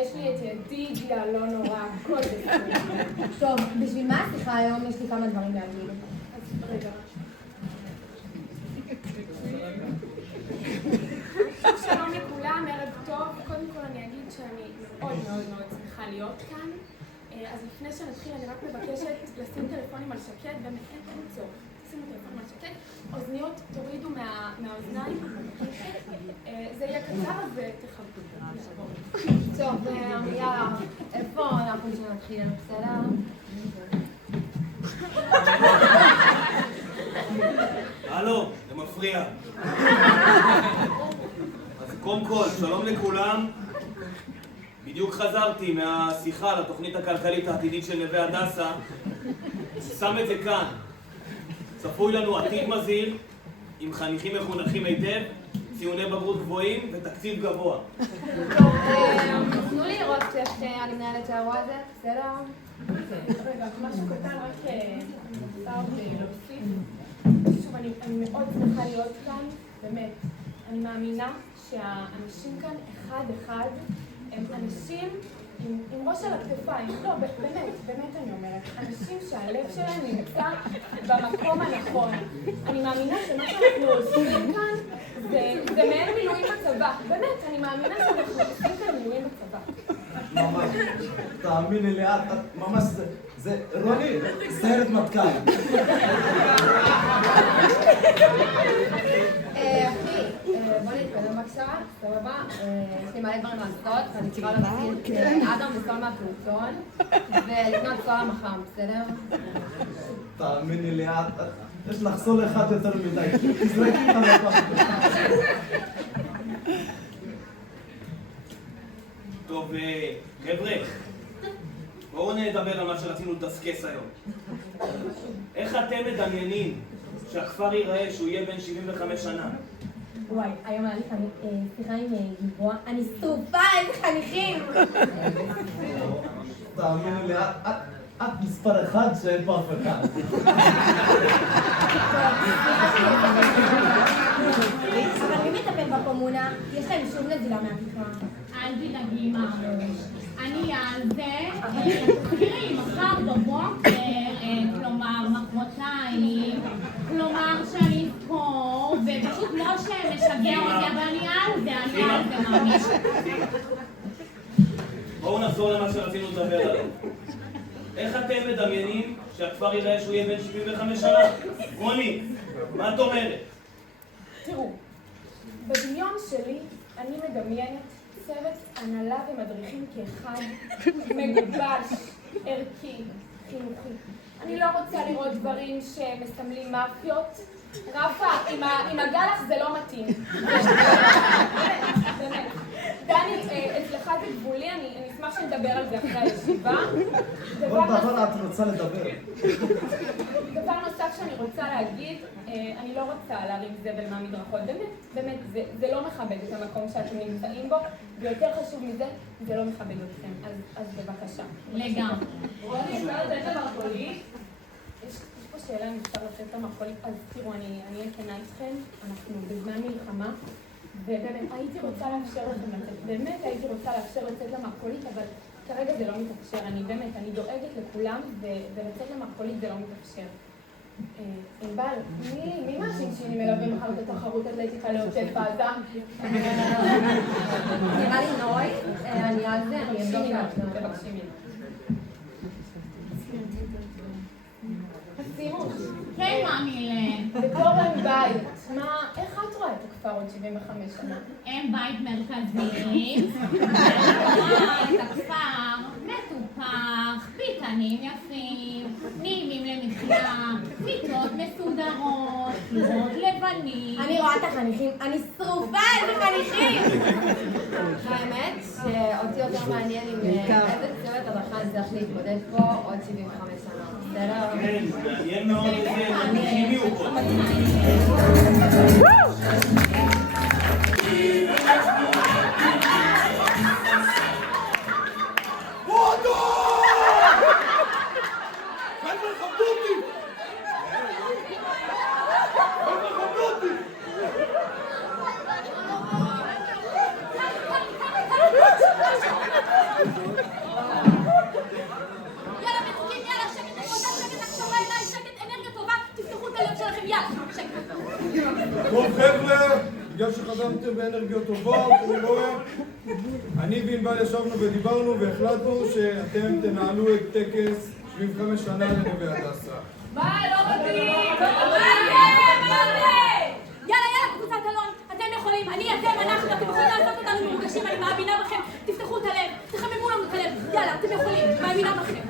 יש לי את ידידיה, לא נורא, הכל בסדר. טוב, בשביל מה השיחה היום? יש לי כמה דברים להגיד. אז רגע. שלום לכולם, ערב טוב. קודם כל אני אגיד שאני מאוד מאוד מאוד שמחה להיות כאן. אז לפני שנתחיל אני רק מבקשת לשים טלפונים על שקט, באמת אין צורך. שימו טלפונים על שקט, אוזניות תורידו מהאוזניים, זה יהיה קצר ותכבדו. טוב, יאללה, איפה אנחנו שנתחיל, בסדר? הלו, זה מפריע. אז קודם כל, שלום לכולם. בדיוק חזרתי מהשיחה על התוכנית הכלכלית העתידית של נווה הדסה. שם את זה כאן. צפוי לנו עתיד מזהיר, עם חניכים מחונכים היטב, ציוני בגרות גבוהים ותקציב גבוה. טוב, תנו לי לראות איך אני מנהלת את האירוע הזה, בסדר? רגע, משהו קטן, רק אפשר להוסיף. שוב, אני מאוד שמחה להיות כאן, באמת. אני מאמינה שהאנשים כאן, אחד-אחד, הם אנשים עם ראש על הכתפיים. לא, באמת אני אומרת. אנשים שהלב שלהם נמצא במקום הנכון. אני מאמינה שמה שאנחנו עושים כאן זה מעין מילואים בצבא. באמת, אני מאמינה שאנחנו עושים כאן מילואים בצבא. ממש, תאמיני לי, את ממש, זה רוני, סיירת מטכ"ל. אחי, בוא נתקדם בבקשה, סבבה? יש לי מלא דברים לעשות, ואני צריכה להציל אדם וסול מהפעוטון, ולקנות סול המחם, בסדר? תאמיני לי, יש לך סול אחד יותר מדי, תזרקי את המפה. טוב, חבר'ה, בואו נדבר על מה שרצינו לדסקס היום. איך אתם מדמיינים שהכפר ייראה שהוא יהיה בן 75 שנה? וואי, היום היה לי שיחה עם גלבוע, אני שרופה, איזה חניכים! תאמיני לי, את מספר אחד שאין פה אף אחד. אבל מי מטפל בקומונה? יש להם שוב נזילה מהתקרה. אל תדאגי ממש. אני על זה, תראי, מחר בבוקר, כלומר מחרתיים, כלומר שאני פה, ופשוט לא שמשגע אותי, אבל אני על זה ממש. בואו נחזור למה שרצינו לדבר עליו. איך אתם מדמיינים שהכפר ייראה שהוא יהיה בן 75 שנה? רוני, מה את אומרת? תראו, בדמיון שלי אני מדמיינת צוות הנהלה ומדריכים כאחד, מגובש, ערכי, חינוכי. אני לא רוצה לראות דברים שמסמלים מאפיות. רפה, עם הגלח זה לא מתאים. באמת. דני, אצלך זה גבולי, אני אשמח שנדבר על זה אחרי הישיבה. בוא נדבר, את רוצה לדבר. דבר נוסף שאני רוצה להגיד, אני לא רוצה להרים זבל מהמדרכות. באמת, זה לא מכבד את המקום שאתם נמצאים בו, ויותר חשוב מזה, זה לא מכבד אתכם. אז בבקשה. לגמרי. רוני, אפשר לתת למרכולית? יש פה שאלה אם אפשר לתת למרכולית. אז תראו, אני אהיה כנה איתכם, אנחנו בזמן מלחמה, ובאמת הייתי רוצה לאפשר לכם לצאת. באמת הייתי רוצה לאפשר לצאת למרכולית, אבל כרגע זה לא מתאפשר. אני דואגת לכולם, ולצאת למרכולית זה לא מתאפשר. ענבל, מי מהשינשינים מלווים מחר את התחרות אתלטיקה לעוטף עזה? נראה לי נוי, אני על זה, אני אבדוק לעצמם. תבקשי ממנו. סימוש. כן, מאמי, בתור אין בית, איך את רואה את הכפר עוד 75 שנה? אין בית מרכזי, את הכפר מטופח, ביתנים יפים, נעימים למחיה, מיטות מסודרות, קירות לבנים. אני רואה את החניכים, אני שרופה, איזה חניכים! האמת שאותי יותר מעניין עם איזה צוות הדרכה אני צריך להתמודד פה עוד 75 שנה, בסדר? כן, מעניין מאוד איזה חניכים יהיו פה. באנרגיות טובות, אני רואה. אני וענבל ישבנו ודיברנו והחלטנו שאתם תנהלו את טקס 75 שנה לנווה הדסה. מה? לא מתאים! יאללה, קבוצת אלון, אתם יכולים, אתם, אנחנו, אתם יכולים לעשות אותנו מורגשים, אני מאמינה בכם, תפתחו את הלב, תחממו לנו את הלב, יאללה, אתם יכולים, מאמינה בכם.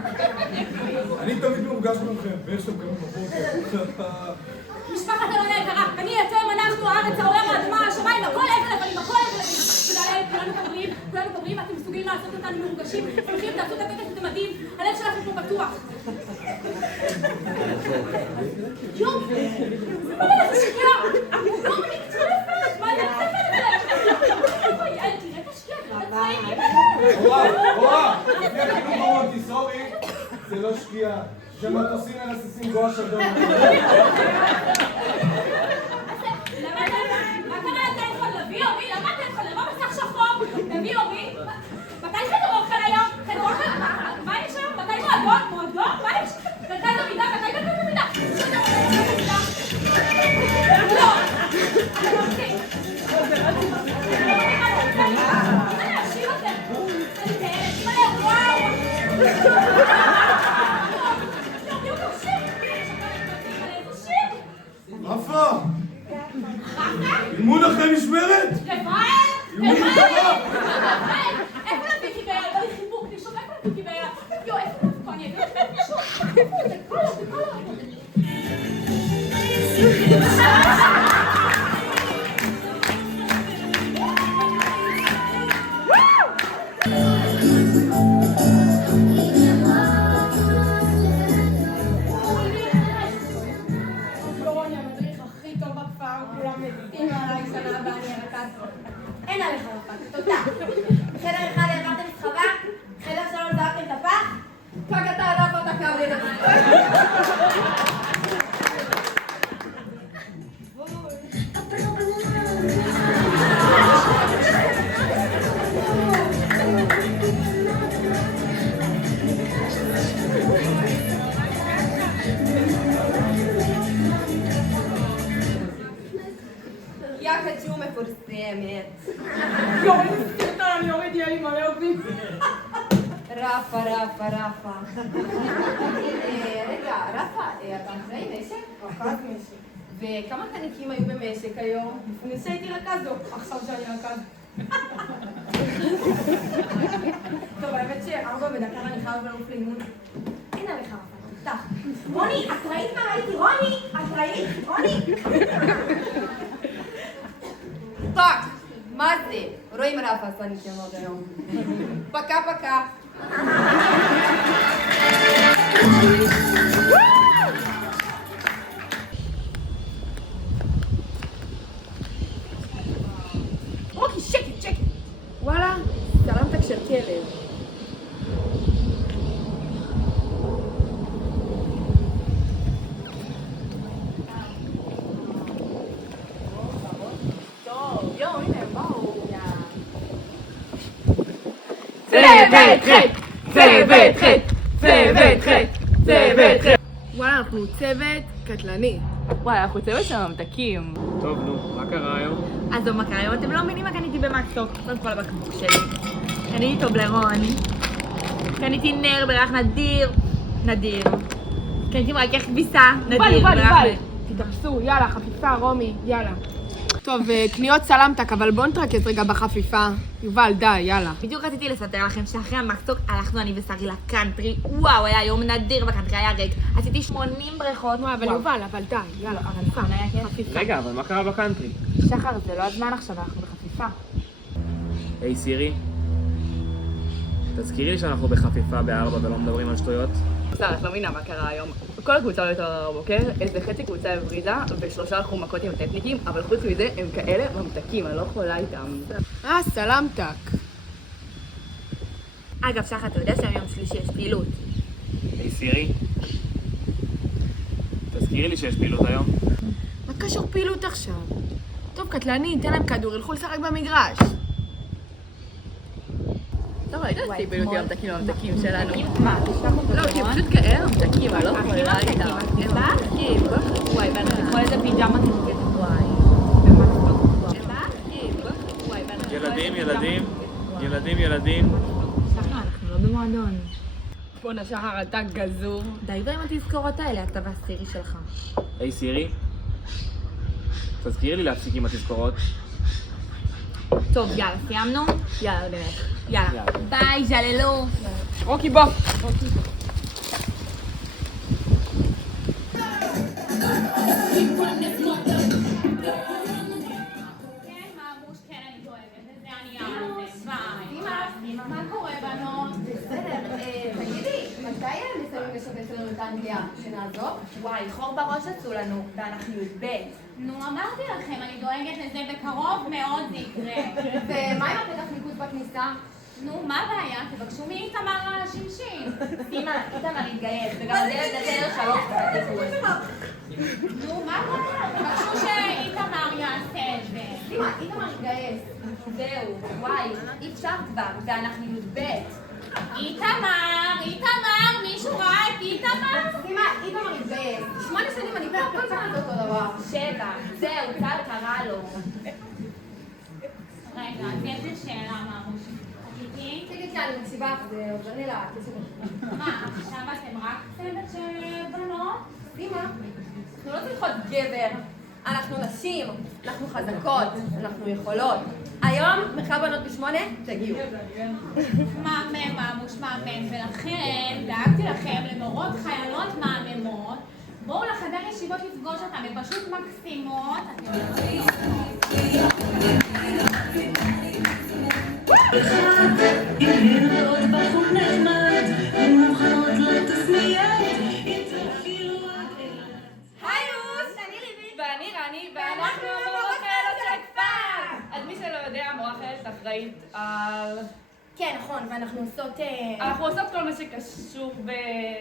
אני תמיד מורגש מכם, ואיך שאתם קמים בבוקר. משפחת אלון היקרה, אנחנו, הארץ, העולם, האדמה, השמיים, הכל אבל הכל תודה לאל, כולנו קברים, אתם מסוגלים לעשות אותנו מורגשים, שמחים, תעשו את הטקס, אתם מדהים, הלב שלכם פה פתוח. יופי, זה שקיעה, אני מתחלפת, מה זה תראה את השקיעה, לפני חינוך המונטיסורי, זה לא שקיעה, זה מטוסים מרססים גואש אדום. מה קרה לטלפון? להביא אורי? למה טלפון? למה מסך שחור? להביא אורי? מתי חדר אוכל היום? חדר אוכל? מה יש היום? מתי מועדון? מה יש? מרכז המידע? מתי מרכז המידע? לא! אני מפסיק! אני להשאיר את זה! אני תהלת! מלא, וואו! רפה! אימון אחרי משמרת? רפאל! איפה לביקי ביד? בא לי חיבוק, אני שומעת לביקי ביד. יו, איפה לביקו? אני אגיד לכם משהו. איפה זה? כל אין עליך רפק, תודה. בחדר אחד העברתם מסחבה, חדר שלנו זרקתם את הפח, רק אתה עדף אותה קו לי יחד שהוא מפורסמת. יורד סרטון, אני יורד יהיה לי מלא עובדים. רפה. רגע, רפה, אתה אחראי משק? רכז משק. וכמה חניכים היו במשק היום? לפני שהייתי רכז או עכשיו שאני רכז? טוב, האמת ש4 בדקה אני חייב לעוף לאימון. אין עליך רפה, תפתח. רוני, את ראית מה ראיתי? רוני, את ראית? רוני? טק, מה זה? רואים רפה עשה ניסיונות היום. פקה. אוקיי, שקט. וואלה, סלמתק של כלב. צוות. וואלה, אנחנו צוות קטלני. וואי, אנחנו צוות של ממתקים. טוב, נו, מה קרה היום? אז מה קרה היום? אתם לא מבינים מה קניתי במקסוק. קודם כל הבקבוק שלי. קניתי טובלרון. קניתי נר בריח נדיר. קניתי מרכך כביסה, נדיר. יובל, תתאפסו, יאללה, חפיפה, רומי, יאללה. טוב, קניות סלמתק, אבל בוא נתרכז רגע בחפיפה. יובל, די, יאללה. בדיוק רציתי לספר לכם שאחרי המקסוק הלכנו אני ושרי לקאנטרי. וואו, היה יום נדיר בקאנטרי, היה ריק. עשיתי 80 בריכות. אבל יובל, אבל די, יאללה, חפיפה. רגע, אבל מה קרה בקאנטרי? שחר, זה לא הזמן עכשיו, אנחנו בחפיפה. היי סירי, תזכירי לי שאנחנו בחפיפה ב4 ולא מדברים על שטויות. בסדר, את לא מבינה מה קרה היום. כל הקבוצה לא התעוררה בבוקר, איזה חצי קבוצה הבריזה, ו3 הלכו מכות עם טטניקים, אבל חוץ מזה הם כאלה ממתקים, אני לא יכולה איתם. סלמתק. אגב, שחר, אתה יודע שהיום שלישי יש פעילות. היי סירי, תזכירי לי שיש פעילות היום. מה קשור פעילות עכשיו? טוב, קטלני, תן להם כדור, ילכו לשחק במגרש. טוב, היית עשיתי פעילות עם המתקים שלנו. מה? לא, כי הם פשוט כאלה ממתקים, אני לא יכולה איתם. הם ממתקים, וואי, ואנחנו לקרוא לזה פיג'מה תפקד. וואי. הם ממתקים. ילדים. שחר, אנחנו לא במועדון. בואנה שחר, אתה גזור. די כבר עם התזכורות האלה, אתה והסירי שלך. היי סירי, תזכירי לי להפסיק עם התזכורות. טוב, יאללה, סיימנו? יאללה, באמת. יאללה. יאללה. ביי, ז'ללו. רוקי בוא. כן, ממוש, כן, אני דואגת לזה, אני אעשה. ביי. מה קורה, בנות? בסדר, תגידי, מתי מסיימים לשבץ לנו את האנגליה? שנעזוב? וואי, חור בראש עשו לנו, ואנחנו י"ב. נו, אמרתי לכם, אני דואגת לזה, בקרוב מאוד זה יקרה. ומה עם הפתח ניקוז בכניסה? נו, מה הבעיה? תבקשו מאיתמר השמשין. סימה, איתמר התגייס, וגם הדלת לתדר 3 תתקפו. נו, מה הבעיה? תבקשו שאיתמר יעשה את זה. סימה, איתמר התגייס. זהו, וואי, אי אפשר כבר, ואנחנו י"ב. איתמר, מישהו ראה את איתמר? סימה, איתמר התגייס. 8 שנים אני בטח כל שנה זה אותו דבר. 7, זהו, צה"ל קרא לו. רגע, אז יש לי שאלה, ממוש. חכיתי? תגידי, אני מקשיבה, זה עוזר לי לקצב. מה, עכשיו אתם רק צוות של בנות? סימה, אנחנו לא צריכות גבר. אנחנו נשים, אנחנו חזקות, אנחנו יכולות. היום, מרחב בנות ב8, תגיעו. מאמן, ממוש, מאמן, ולכן דאגתי לכם למורות חיילות מהממות. בואו לחדר ישיבות לפגוש אותם, הן פשוט מקסימות. אתם יודעים. ואני רני, ואנחנו המורות חיילות של הכפר! אז מי שלא יודע, המורה חיילת אחראית על... כן, נכון, ואנחנו עושות... אנחנו עושות כל מה שקשור ב...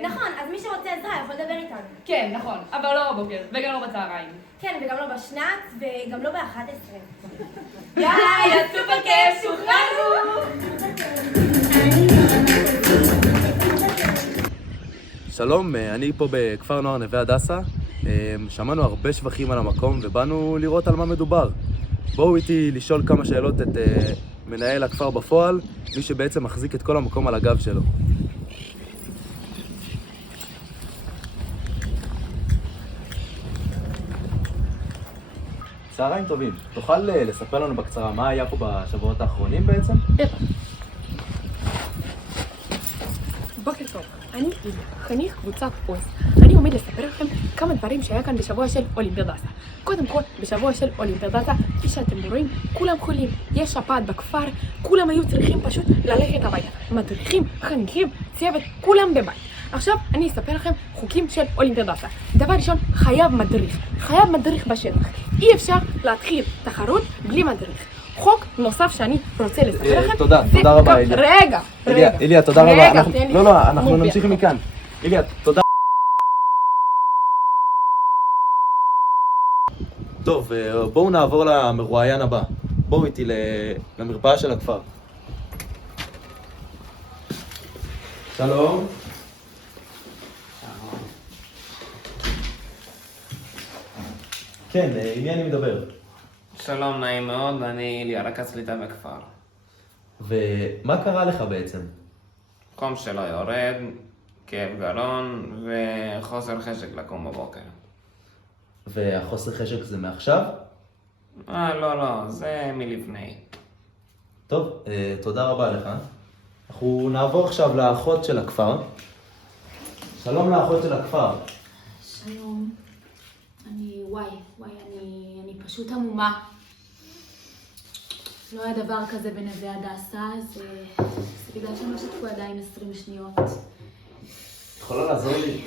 נכון, אז מי שרוצה עזרה יכול לדבר איתנו. כן, נכון, אבל לא בבוקר, וגם לא בצהריים. כן, וגם לא בשנץ, וגם לא ב11. יאללה, סופר כיף, שוחררנו! שלום, אני פה בכפר נוער נווה הדסה. שמענו הרבה שבחים על המקום ובאנו לראות על מה מדובר. בואו איתי לשאול כמה שאלות את מנהל הכפר בפועל, מי שבעצם מחזיק את כל המקום על הגב שלו. צהריים טובים. תוכל לספר לנו בקצרה מה היה פה בשבועות האחרונים בעצם? בוקר טוב, אני חניך קבוצת עוז. אני עומד לספר לכם כמה דברים שהיה כאן בשבוע של אולימפיאדסה. קודם כל, בשבוע של אולימפיאדסה, כפי שאתם רואים, כולם חולים. יש שפעת בכפר, כולם היו צריכים פשוט ללכת הביתה. מדריכים, חניכים, צוות, כולם בבית. עכשיו אני אספר לכם חוקים של אולימפיאדסה. דבר ראשון, חייב מדריך בשטח. אי אפשר להתחיל תחרות בלי מדריך. חוק נוסף שאני רוצה לספר לכם. תודה רבה, איליה. רגע. איליה, תודה רבה. תן לי. לא, אנחנו נמשיך מכאן. איליה, תודה. טוב, בואו נעבור למרואיין הבא. בואו איתי למרפאה של הכפר. שלום. כן, עם מי אני מדבר? שלום, נעים מאוד, אני איליה, רכז קליטה בכפר. ומה קרה לך בעצם? חום שלא יורד, כאב גרון וחוסר חשק לקום בבוקר. והחוסר חשק זה מעכשיו? לא, זה מלפני. טוב, תודה רבה לך. אנחנו נעבור עכשיו לאחות של הכפר. שלום לאחות של הכפר. שלום. אני פשוט עמומה. לא היה דבר כזה בנווה הדסה, זה בגלל שהם לא שתפו ידיים 20 שניות. את יכולה לעזור לי?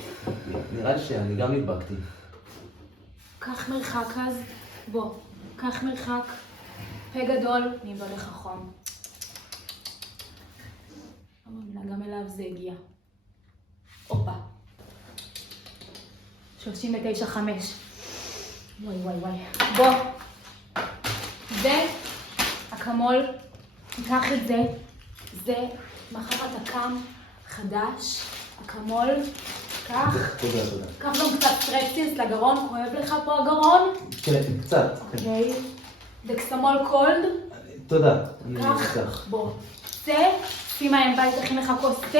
נראה לי שאני גם נדבקתי. קח מרחק אז, בוא, קח מרחק, פה גדול, נמדוד לך חום. לא מאמינה, גם אליו זה הגיע. הופה. 39.5. וואי. בוא. זה אקמול, תיקח את זה. זה מחר אתה קם חדש, אקמול. קח. תודה. קח גם קצת סטרפטינס לגרון, כואב לך פה הגרון? כן, קצת. אוקיי. דקסמול קולד. תודה, אני אקח. בוא, צא, שים מים בית, תכין לך כוס תה.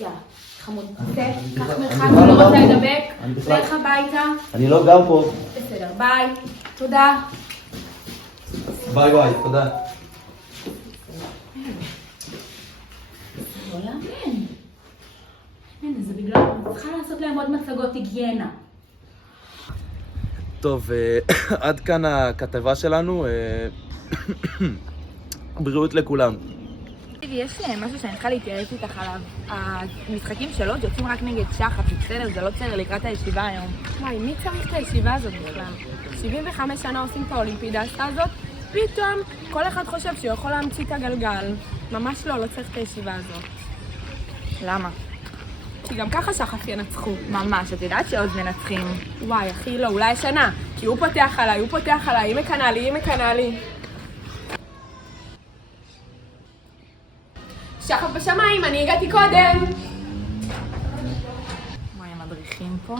יאללה, חמוד, צא, קח מרחק, אני לא רוצה לדבק. לך הביתה. אני לא גר פה. בסדר, ביי. תודה. ביי ביי, תודה. לא להאמין. הנה, זה בגלל, צריכה לעשות להם עוד מצגות היגיינה. טוב, עד כאן הכתבה שלנו. בריאות לכולם. יש משהו שאני צריכה להתייעץ איתך עליו. המשחקים שלו יוצאים רק נגד שחף, בסדר, זה לא צריך לקראת הישיבה היום. וואי, מי צריך את הישיבה הזאת בכלל? 75 שנה עושים את האולימפיאדה הזאת, פתאום כל אחד חושב שהוא יכול להמציא את הגלגל. ממש לא צריך את הישיבה הזאת. למה? כי גם ככה שחף ינצחו. ממש, את יודעת שעוד מנצחים. וואי, אחי, לא, אולי השנה. כי הוא פותח עליי, היא מקנה לי. שחף בשמיים, אני הגעתי קודם. וואי, המדריכים פה.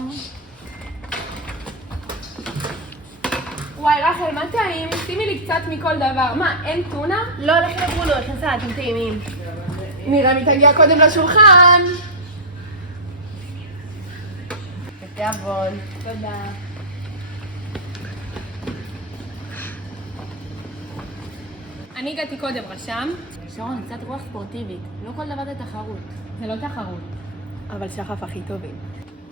וואי, רחל, מה טעים? שימי לי קצת מכל דבר. מה, אין טונה? לא, לכי לברונו, איך סלטים טעימים. נראה לי תגיע קודם לשולחן. בתיאבון. תודה. אני הגעתי קודם, רשם. שרון, קצת רוח ספורטיבית. לא כל דבר זה תחרות. זה לא תחרות. אבל שחף הכי טובים.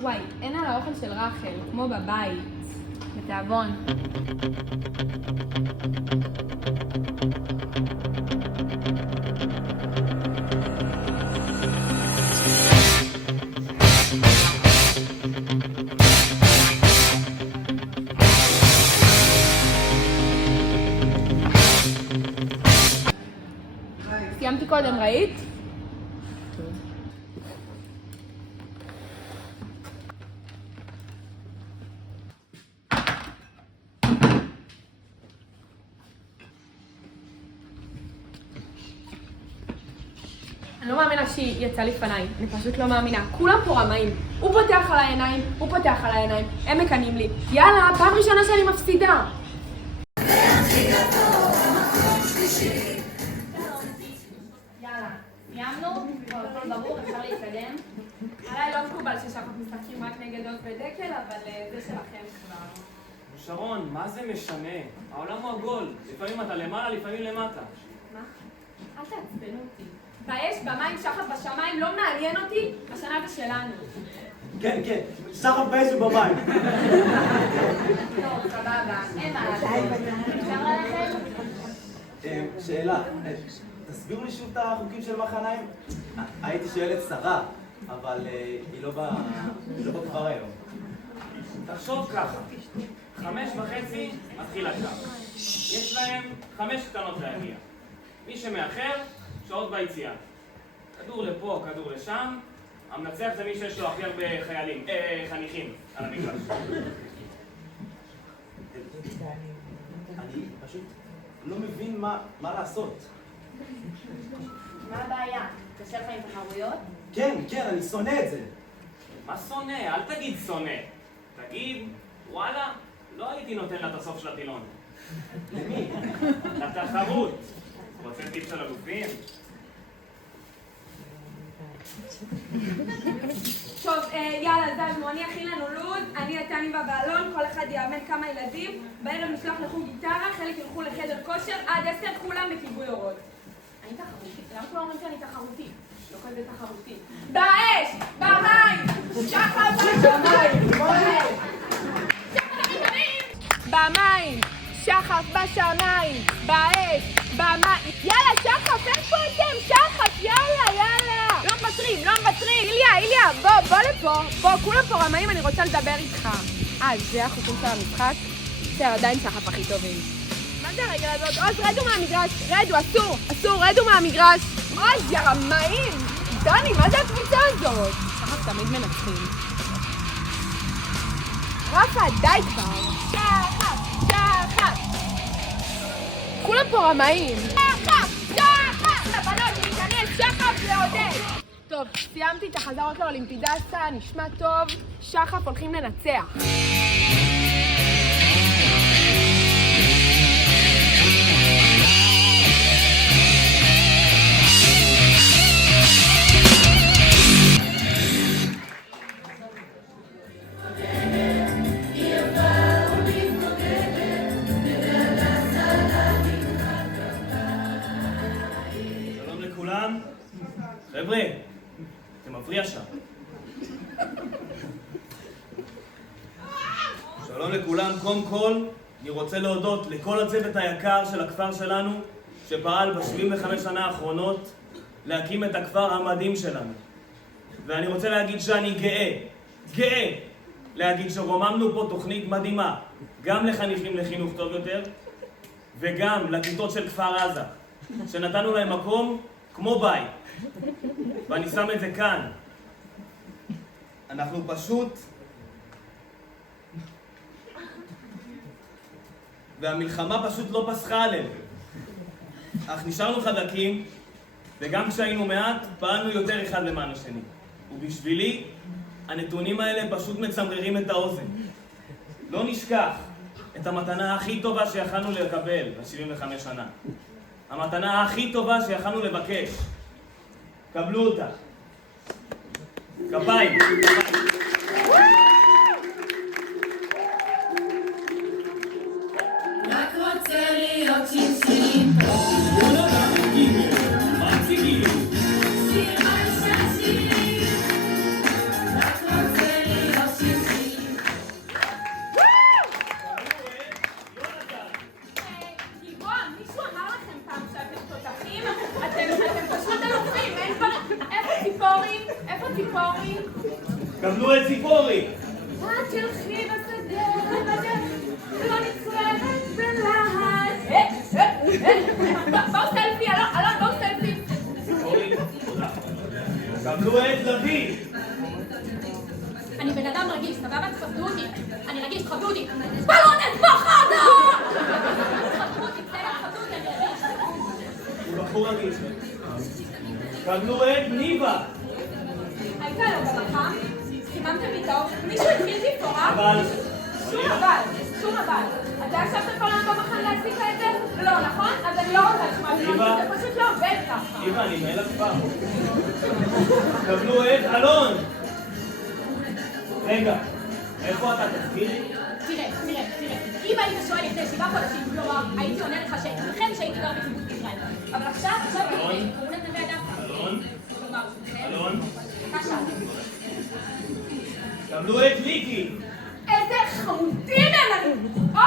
וואי, אין על האוכל של רחל, כמו בבית. בתיאבון. סיימתי קודם, ראית? אני לא מאמינה שהיא יצאה לפניי, אני פשוט לא מאמינה. כולם פה רמאים. הוא פותח על העיניים, הם מקנים לי. יאללה, פעם ראשונה שאני מפסידה. יאללה, סיימנו? הכל ברור, אפשר להתקדם? עליי לא מקובל ששחף משחקים רק נגד עוז ודקל, אבל זה שלכם כבר. שרון, מה זה משנה? העולם הוא עגול. לפעמים אתה למעלה, לפעמים למטה. מה? אל תעצבנו אותי. באש, במים, שחף בשמיים, לא מעניין אותי, השנה זה שלנו. כן, שחף באש ובמים. טוב, סבבה, אין מה לעשות. אפשר ללכת? שאלה, תסבירו לי שוב את החוקים של מחניים. הייתי שואלת שרה, אבל היא לא בכפר היום. תחשוב ככה, 5:30 מתחיל הקו. יש להם 5 קטנות להגיע. מי שמאחר, שעות ביציאה. כדור לפה, כדור לשם. המנצח זה מי שיש לו הכי הרבה חניכים על המגרש. אני פשוט לא מבין מה לעשות. מה הבעיה? קשה לך עם תחרויות? כן, אני שונא את זה. מה שונא? אל תגיד שונא. תגיד, וואלה, לא הייתי נותן לה את הסוף של הטילון. למי? לתחרות. רוצה טיפ של אלופים? טוב, יאללה, זלמו, אני אכין לנו לוז, אני אתני בבעלון, כל אחד יאמן כמה ילדים, בערב נשלח לחוג גיטרה, חלק ילכו לחדר כושר, עד 10 כולם בכיבוי אורות. אני תחרותית? למה כולם אומרים שאני תחרותית? לא כזה תחרותית. באש! במים! שחף בשמיים! במים! שחף בשמיים! באש! במים! יאללה, שחף, איפה אתם? שחף, יאללה! לא מוותרים! איליה, בוא לפה! בוא, כולם פה רמאים, אני רוצה לדבר איתך. זה החוקים של המשחק? בסדר, עדיין שחף הכי טובים. מה זה הרגל הזאת? עוז, רדו מהמגרש! אסור, רדו מהמגרש! אוי, יא רמאים! דני, מה זה הקבוצה הזאת? שחף תמיד מנצחים. רפה, די כבר! שחף! כולם פה רמאים! שחף! לבנות, להיכנס, שחף לעודד! טוב, סיימתי את החזרות לאולימפיאדה, נשמע טוב, שחף הולכים לנצח. זה מפריע שם. שלום לכולם, קודם כל, אני רוצה להודות לכל הצוות היקר של הכפר שלנו, שפעל ב-75 שנה האחרונות להקים את הכפר המדהים שלנו. ואני רוצה להגיד שאני גאה להגיד שרוממנו פה תוכנית מדהימה, גם לחניכים לחינוך טוב יותר, וגם לכיתות של כפר עזה, שנתנו להם מקום כמו בית. ואני שם את זה כאן. אנחנו פשוט... והמלחמה פשוט לא פסחה עלינו. אך נשארנו חזקים, וגם כשהיינו מעט, פעלנו יותר אחד למען השני. ובשבילי, הנתונים האלה פשוט מצמררים את האוזן. לא נשכח את המתנה הכי טובה שיכלנו לקבל ב-75 שנה. המתנה הכי טובה שיכלנו לבקש. קבלו אותה. כפיים. רק רוצה להיות שינשין שיר האישה שלי רק רוצה להיות שינשין גיבון, מישהו אמר לכם פעם שאתם תותחים? אתם פשוט אלופים, אין כבר... איפה ציפורי? איפה ציפורי? קבלו את ציפורי. את תלכי בשדה לא נצרבת בלהט. בואו סלפי, אלון, בואו סלפי. קבלו את לביא. אני בן אדם רגיש, סבבה? תכבדו אותי. אני רגיש, תכבדו אותי. בלונת פחדה! תכבדו אותי, בסדר? תכבדו אותי, אני רגיש. הוא בחור רגיש. קבלו את ניבה. הייתה לו ברכה, חיממתם לי את האור, מישהו התחיל תפאורה? אבל... שום אבל. אתה ישבת כל היום במחן להסיק את זה? לא, נכון? אז אני לא רוצה לשמוע, זה פשוט לא עובד ככה. ניבה, אני מנהל הכפר. קבלו את אלון. רגע, איפה אתה? תזכירי? תראה, אם היית שואל לפני 7 חודשים, כלומר, הייתי עונה לך שייתכן שהייתי גר בקיבוץ ישראל. אבל עכשיו, קראו את נווה הדסה. אלון. בבקשה. קבלו את ליקי. איזה חמודים הם! את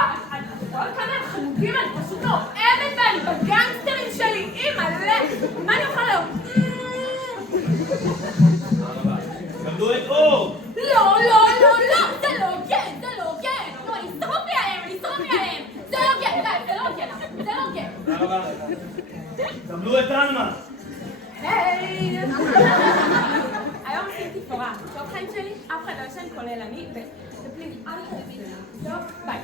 רואה כמה הם חמודים? אני פשוט לא אוהבת בהם בגנגסטרים שלי, אימא'לה! מה אני אוכל היום? קבלו את אור. לא, זה לא הוגן, לא, אני אשרוף לי עליהם, זה לא הוגן, די, זה לא הוגן. קבלו את אלמה. היי! היום עשיתי תפאורה. טוב חיים שלי, אף אחד לא ישן כולל אני, ופליז, אל תעשה. טוב, ביי.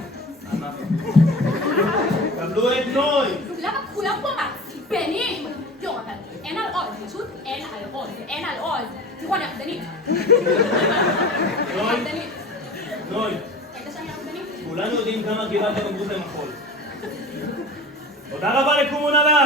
קבלו את נוי. למה כולם פה מעצבנים? תראו, אבל אין על עוז, פשוט אין על עוז. תראו, אני עבדנית. נוי. ראית שאני עבדנית? כולנו יודעים כמה קיבלת בגרות למחול. תודה רבה לקומונה לה.